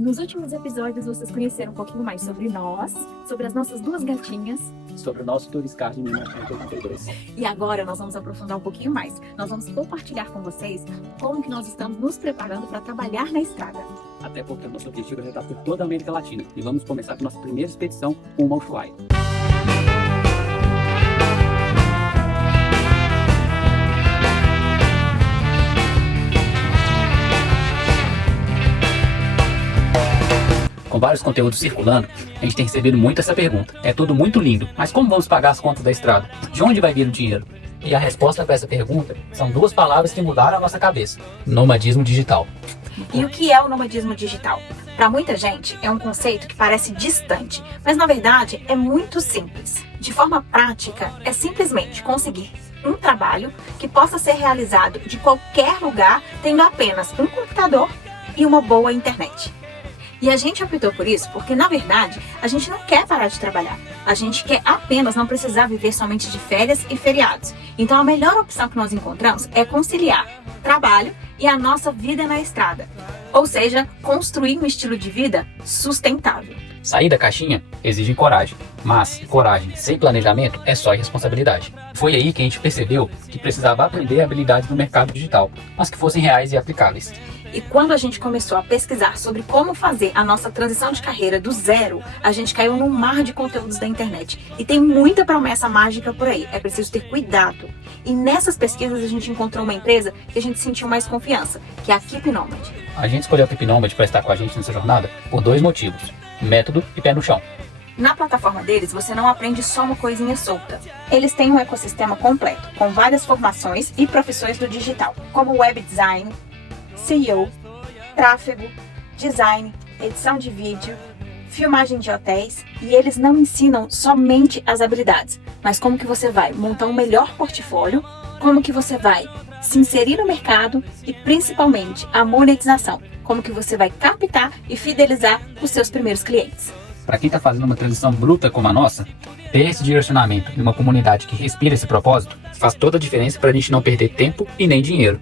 Nos últimos episódios, vocês conheceram um pouquinho mais sobre nós, sobre as nossas duas gatinhas. Sobre o nosso Touriscar de 1982. E agora nós vamos aprofundar um pouquinho mais. Nós vamos compartilhar com vocês como que nós estamos nos preparando para trabalhar na estrada. Até porque o nosso objetivo é rodar por toda a América Latina. E vamos começar com nossa primeira expedição rumo ao Ushuaia. Com vários conteúdos circulando, a gente tem recebido muito essa pergunta. É tudo muito lindo, mas como vamos pagar as contas da estrada? De onde vai vir o dinheiro? E a resposta para essa pergunta são duas palavras que mudaram a nossa cabeça: nomadismo digital. E o que é o nomadismo digital? Para muita gente é um conceito que parece distante, mas na verdade é muito simples. De forma prática, é simplesmente conseguir um trabalho que possa ser realizado de qualquer lugar, tendo apenas um computador e uma boa internet. E a gente optou por isso porque, na verdade, a gente não quer parar de trabalhar. A gente quer apenas não precisar viver somente de férias e feriados. Então, a melhor opção que nós encontramos é conciliar trabalho e a nossa vida na estrada. Ou seja, construir um estilo de vida sustentável. Sair da caixinha exige coragem, mas coragem sem planejamento é só irresponsabilidade. Foi aí que a gente percebeu que precisava aprender habilidades no mercado digital, mas que fossem reais e aplicáveis. E quando a gente começou a pesquisar sobre como fazer a nossa transição de carreira do zero, a gente caiu num mar de conteúdos da internet. E tem muita promessa mágica por aí, é preciso ter cuidado. E nessas pesquisas a gente encontrou uma empresa que a gente sentiu mais confiança, que é a Keep Nomad. A gente escolheu a Keep Nomad para estar com a gente nessa jornada por dois motivos: método e pé no chão. Na plataforma deles, você não aprende só uma coisinha solta. Eles têm um ecossistema completo, com várias formações e profissões do digital, como web design, SEO, tráfego, design, edição de vídeo, filmagem de hotéis, e eles não ensinam somente as habilidades, mas como que você vai montar um melhor portfólio, como que você vai se inserir no mercado e principalmente a monetização, como que você vai captar e fidelizar os seus primeiros clientes. Para quem está fazendo uma transição bruta como a nossa, ter esse direcionamento e uma comunidade que respira esse propósito faz toda a diferença para a gente não perder tempo e nem dinheiro.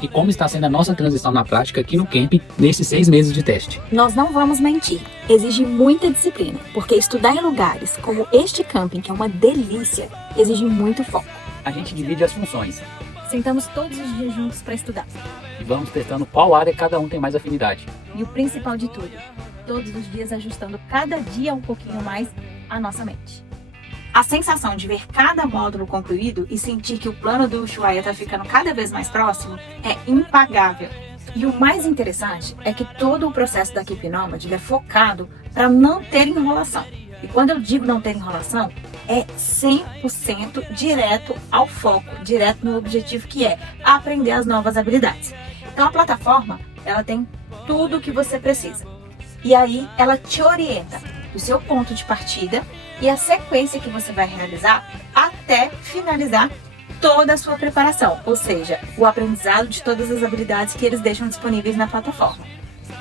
E como está sendo a nossa transição na prática aqui no camping nesses 6 meses de teste? Nós não vamos mentir, exige muita disciplina, porque estudar em lugares como este camping, que é uma delícia, exige muito foco. A gente divide as funções Sentamos todos os dias juntos para estudar. e vamos testando qual área cada um tem mais afinidade. E o principal de tudo, todos os dias ajustando cada dia um pouquinho mais a nossa mente. A sensação de ver cada módulo concluído e sentir que o plano do Ushuaia está ficando cada vez mais próximo é impagável. E o mais interessante é que todo o processo da Keep Nomad é focado para não ter enrolação. E quando eu digo não ter enrolação, é 100% direto ao foco, direto no objetivo, que é aprender as novas habilidades. Então a plataforma, ela tem tudo o que você precisa. E aí ela te orienta do seu ponto de partida e a sequência que você vai realizar até finalizar toda a sua preparação, ou seja, o aprendizado de todas as habilidades que eles deixam disponíveis na plataforma.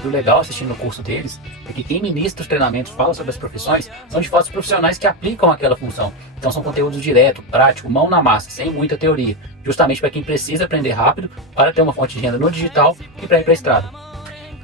O legal assistindo o curso deles é que quem ministra os treinamentos, fala sobre as profissões, são de fato os profissionais que aplicam aquela função. Então são conteúdos direto, prático, mão na massa, sem muita teoria, justamente para quem precisa aprender rápido para ter uma fonte de renda no digital e para ir para a estrada.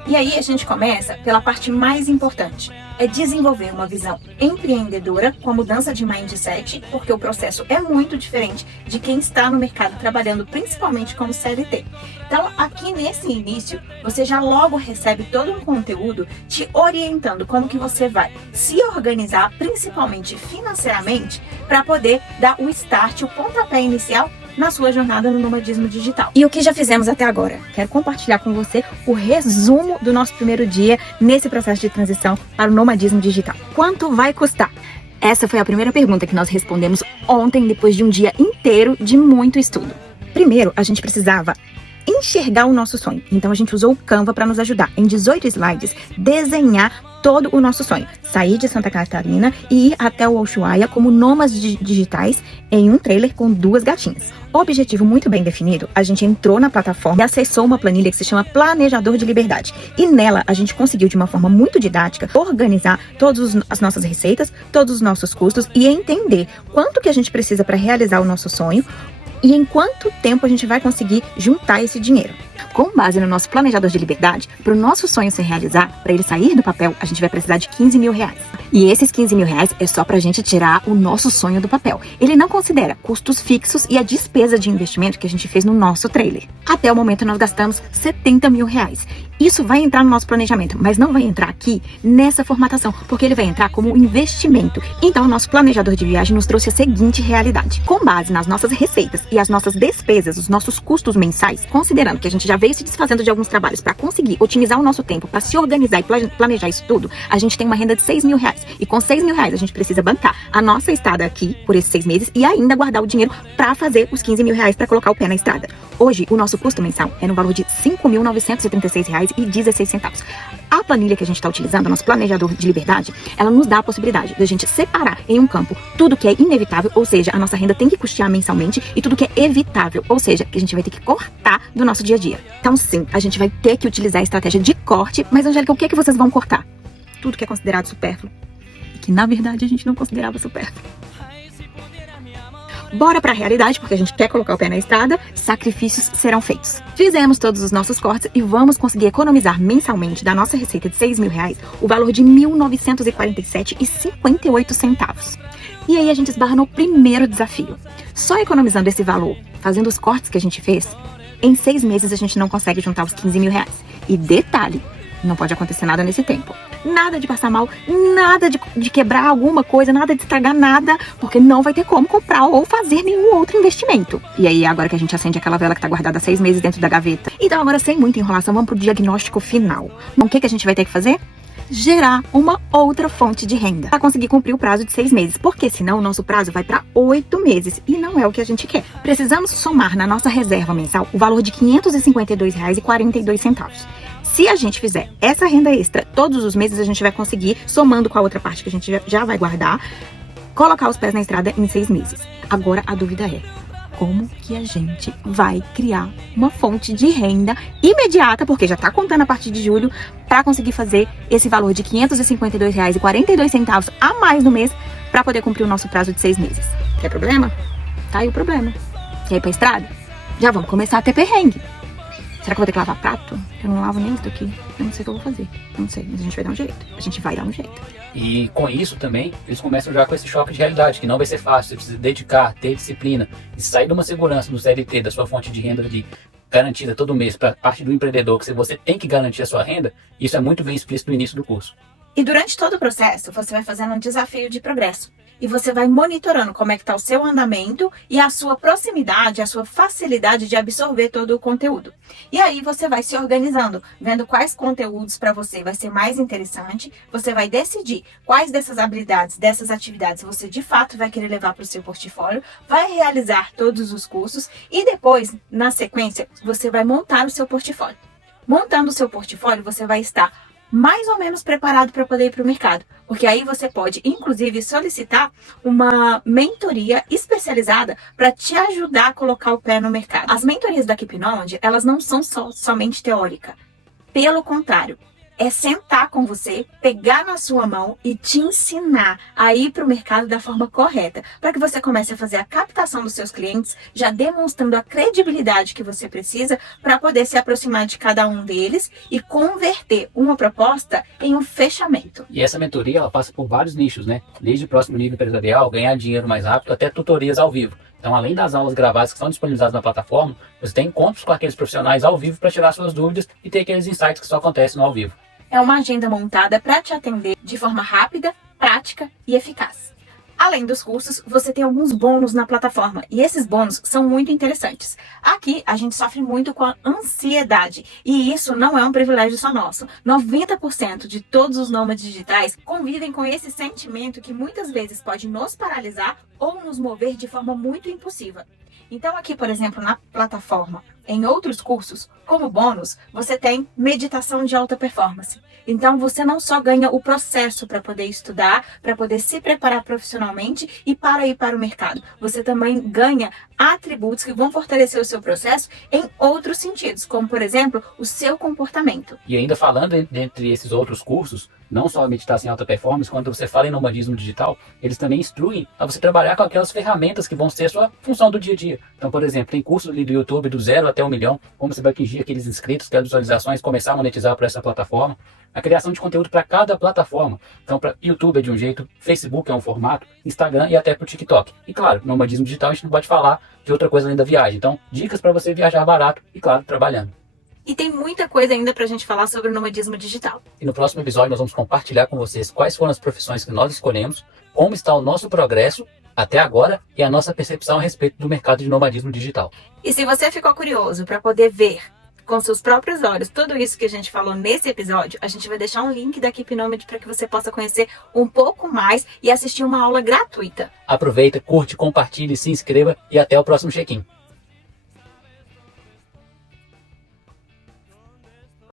E aí a gente começa pela parte mais importante, é desenvolver uma visão empreendedora com a mudança de mindset, porque o processo é muito diferente de quem está no mercado trabalhando principalmente como CLT. Então aqui nesse início, você já logo recebe todo um conteúdo te orientando como que você vai se organizar, principalmente financeiramente, para poder dar o start, o pontapé inicial na sua jornada no nomadismo digital. E o que já fizemos até agora? Quero compartilhar com você o resumo do nosso primeiro dia nesse processo de transição para o nomadismo digital. Quanto vai custar? Essa foi a primeira pergunta que nós respondemos ontem, depois de um dia inteiro de muito estudo. Primeiro, a gente precisava enxergar o nosso sonho. Então a gente usou o Canva para nos ajudar, em 18 slides, desenhar todo o nosso sonho. Sair de Santa Catarina e ir até o Ushuaia como nômades digitais em um trailer com 2 gatinhas. Objetivo muito bem definido, a gente entrou na plataforma e acessou uma planilha que se chama Planejador de Liberdade. E nela a gente conseguiu, de uma forma muito didática, organizar todas as nossas receitas, todos os nossos custos e entender quanto que a gente precisa para realizar o nosso sonho e em quanto tempo a gente vai conseguir juntar esse dinheiro. Com base no nosso planejador de liberdade, para o nosso sonho se realizar, para ele sair do papel, a gente vai precisar de R$15.000. E esses R$15.000 é só para a gente tirar o nosso sonho do papel. Ele não considera custos fixos e a despesa de investimento que a gente fez no nosso trailer. Até o momento nós gastamos R$70.000. Isso vai entrar no nosso planejamento, mas não vai entrar aqui nessa formatação, porque ele vai entrar como investimento. Então, o nosso planejador de viagem nos trouxe a seguinte realidade. Com base nas nossas receitas e as nossas despesas, os nossos custos mensais, considerando que a gente já veio se desfazendo de alguns trabalhos para conseguir otimizar o nosso tempo, para se organizar e planejar isso tudo, a gente tem uma renda de R$6.000. E com R$6.000 a gente precisa bancar a nossa estada aqui por esses 6 meses e ainda guardar o dinheiro para fazer os R$15.000 para colocar o pé na estrada. Hoje, o nosso custo mensal é no valor de R$5.936,16. A planilha que a gente está utilizando, nosso planejador de liberdade, ela nos dá a possibilidade de a gente separar em um campo tudo que é inevitável, ou seja, a nossa renda tem que custear mensalmente, e tudo que é evitável, ou seja, que a gente vai ter que cortar do nosso dia a dia. Então, sim, a gente vai ter que utilizar a estratégia de corte, mas, Angélica, o que é que vocês vão cortar? Tudo que é considerado supérfluo, e que, na verdade, a gente não considerava supérfluo. Bora pra realidade, porque a gente quer colocar o pé na estrada, sacrifícios serão feitos. Fizemos todos os nossos cortes e vamos conseguir economizar mensalmente da nossa receita de R$6.000 o valor de R$1.947,58. E aí a gente esbarra no primeiro desafio. Só economizando esse valor, fazendo os cortes que a gente fez, em 6 meses a gente não consegue juntar os R$15.000. E detalhe, não pode acontecer nada nesse tempo. Nada de passar mal, nada de quebrar alguma coisa, nada de estragar nada, porque não vai ter como comprar ou fazer nenhum outro investimento. E aí, agora que a gente acende aquela vela que tá guardada há 6 meses dentro da gaveta. Então, agora, sem muita enrolação, vamos pro diagnóstico final. Bom, o que a gente vai ter que fazer? Gerar uma outra fonte de renda para conseguir cumprir o prazo de 6 meses, porque senão o nosso prazo vai para 8 meses e não é o que a gente quer. Precisamos somar na nossa reserva mensal o valor de R$552,42. Se a gente fizer essa renda extra todos os meses, a gente vai conseguir, somando com a outra parte que a gente já vai guardar, colocar os pés na estrada em 6 meses. Agora a dúvida é, como que a gente vai criar uma fonte de renda imediata, porque já está contando a partir de julho, para conseguir fazer esse valor de R$552,42 a mais no mês, para poder cumprir o nosso prazo de 6 meses. Quer problema? Tá aí o problema. Quer ir pra estrada? Já vamos começar a ter perrengue. Será que eu vou ter que lavar prato? Eu não lavo nem isso daqui. Eu não sei o que eu vou fazer. Eu não sei, mas a gente vai dar um jeito. A gente vai dar um jeito. E com isso também, eles começam já com esse choque de realidade, que não vai ser fácil. Você precisa dedicar, ter disciplina e sair de uma segurança do CLT, da sua fonte de renda de garantida todo mês, para parte do empreendedor, que você tem que garantir a sua renda. Isso é muito bem explícito no início do curso. E durante todo o processo, você vai fazendo um desafio de progresso. E você vai monitorando como é que está o seu andamento e a sua proximidade, a sua facilidade de absorver todo o conteúdo. E aí você vai se organizando, vendo quais conteúdos para você vai ser mais interessante. Você vai decidir quais dessas habilidades, dessas atividades você de fato vai querer levar para o seu portfólio, vai realizar todos os cursos e depois, na sequência, você vai montar o seu portfólio. Montando o seu portfólio, você vai estar mais ou menos preparado para poder ir para o mercado, porque aí você pode, inclusive, solicitar uma mentoria especializada para te ajudar a colocar o pé no mercado. As mentorias da Keep Knowledge, elas não são somente teóricas, pelo contrário, é sentar com você, pegar na sua mão e te ensinar a ir para o mercado da forma correta, para que você comece a fazer a captação dos seus clientes, já demonstrando a credibilidade que você precisa para poder se aproximar de cada um deles e converter uma proposta em um fechamento. E essa mentoria, ela passa por vários nichos, né? Desde o próximo nível empresarial, ganhar dinheiro mais rápido, até tutorias ao vivo. Então, além das aulas gravadas que são disponibilizadas na plataforma, você tem encontros com aqueles profissionais ao vivo para tirar suas dúvidas e ter aqueles insights que só acontecem no ao vivo. É uma agenda montada para te atender de forma rápida, prática e eficaz. Além dos cursos, você tem alguns bônus na plataforma e esses bônus são muito interessantes. Aqui a gente sofre muito com a ansiedade e isso não é um privilégio só nosso. 90% de todos os nômades digitais convivem com esse sentimento que muitas vezes pode nos paralisar ou nos mover de forma muito impulsiva. Então aqui, por exemplo, na plataforma, em outros cursos, como bônus, você tem meditação de alta performance. Então você não só ganha o processo para poder estudar, para poder se preparar profissionalmente e para ir para o mercado. Você também ganha atributos que vão fortalecer o seu processo em outros sentidos, como por exemplo, o seu comportamento. E ainda falando entre esses outros cursos, não só a meditação em alta performance, quando você fala em nomadismo digital, eles também instruem a você trabalhar com aquelas ferramentas que vão ser a sua função do dia a dia. Então, por exemplo, tem cursos ali do YouTube do 0 até 1 milhão, como você vai atingir aqueles inscritos, aquelas visualizações, começar a monetizar por essa plataforma. A criação de conteúdo para cada plataforma. Então, para YouTube é de um jeito, Facebook é um formato, Instagram e até para o TikTok. E claro, no nomadismo digital a gente não pode falar de outra coisa além da viagem. Então, dicas para você viajar barato e, claro, trabalhando. E tem muita coisa ainda pra gente falar sobre o nomadismo digital. E no próximo episódio nós vamos compartilhar com vocês quais foram as profissões que nós escolhemos, como está o nosso progresso até agora e a nossa percepção a respeito do mercado de nomadismo digital. E se você ficou curioso para poder ver com seus próprios olhos tudo isso que a gente falou nesse episódio, a gente vai deixar um link da Keep Nomad para que você possa conhecer um pouco mais e assistir uma aula gratuita. Aproveita, curte, compartilhe, se inscreva e até o próximo check-in.